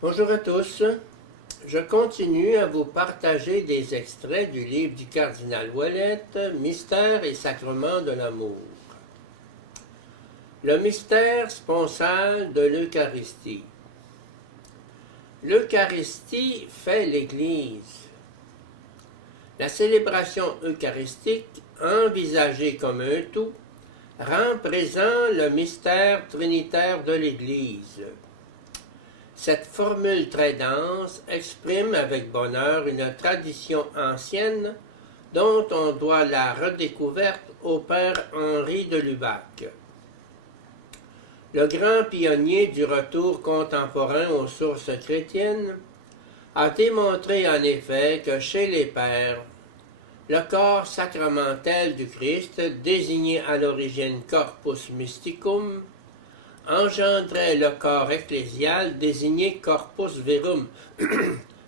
Bonjour à tous. Je continue à vous partager des extraits du livre du cardinal Ouellette, Mystère et sacrement de l'amour. Le mystère sponsal de l'Eucharistie. L'Eucharistie fait l'Église. La célébration eucharistique, envisagée comme un tout, rend présent le mystère trinitaire de l'Église. Cette formule très dense exprime avec bonheur une tradition ancienne dont on doit la redécouverte au père Henri de Lubac. Le grand pionnier du retour contemporain aux sources chrétiennes a démontré en effet que chez les pères, le corps sacramentel du Christ, désigné à l'origine corpus mysticum, engendrait le corps ecclésial désigné corpus verum,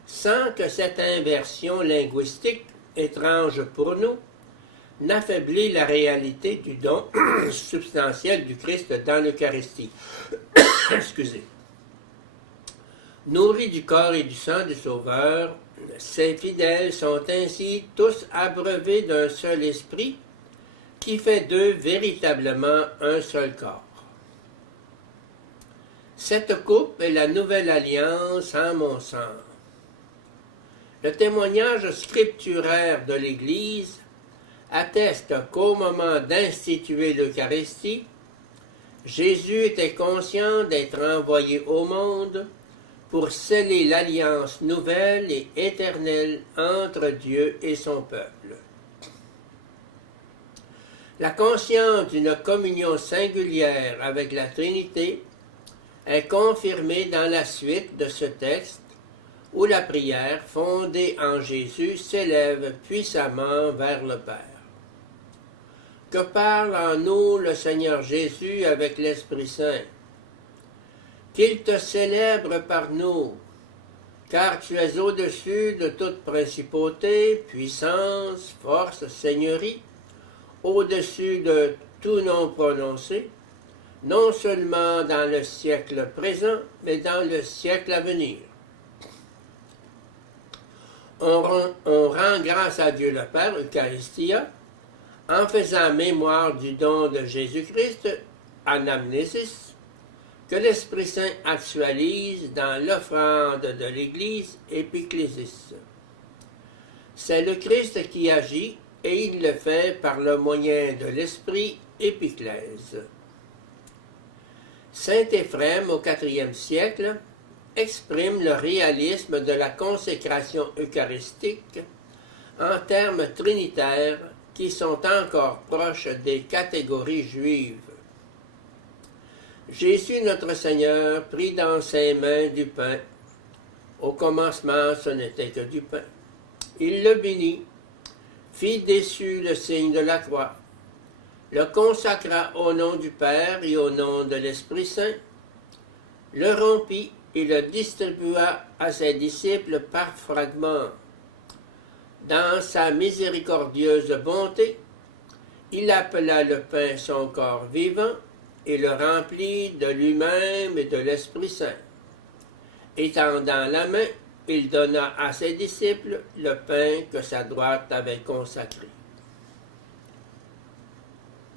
sans que cette inversion linguistique, étrange pour nous, n'affaiblit la réalité du don substantiel du Christ dans l'Eucharistie. Excusez. Nourris du corps et du sang du Sauveur, ces fidèles sont ainsi tous abreuvés d'un seul esprit qui fait d'eux véritablement un seul corps. Cette coupe est la nouvelle alliance en mon sang. Le témoignage scripturaire de l'Église atteste qu'au moment d'instituer l'Eucharistie, Jésus était conscient d'être envoyé au monde pour sceller l'alliance nouvelle et éternelle entre Dieu et son peuple. La conscience d'une communion singulière avec la Trinité est confirmée dans la suite de ce texte où la prière fondée en Jésus s'élève puissamment vers le Père. Que parle en nous le Seigneur Jésus avec l'Esprit Saint? Qu'il te célèbre par nous, car tu es au-dessus de toute principauté, puissance, force, seigneurie, au-dessus de tout nom prononcé, non seulement dans le siècle présent, mais dans le siècle à venir. On rend grâce à Dieu le Père, Eucharistia, en faisant mémoire du don de Jésus-Christ, anamnésis, que l'Esprit Saint actualise dans l'offrande de l'Église, épiclésis. C'est le Christ qui agit, et il le fait par le moyen de l'Esprit, épiclèse. Saint Éphrem, au IVe siècle, exprime le réalisme de la consécration eucharistique en termes trinitaires qui sont encore proches des catégories juives. Jésus notre Seigneur prit dans ses mains du pain. Au commencement, ce n'était que du pain. Il le bénit, fit dessus le signe de la croix, le consacra au nom du Père et au nom de l'Esprit Saint, le rompit et le distribua à ses disciples par fragments. Dans sa miséricordieuse bonté, il appela le pain son corps vivant et le remplit de lui-même et de l'Esprit Saint. Étendant la main, il donna à ses disciples le pain que sa droite avait consacré.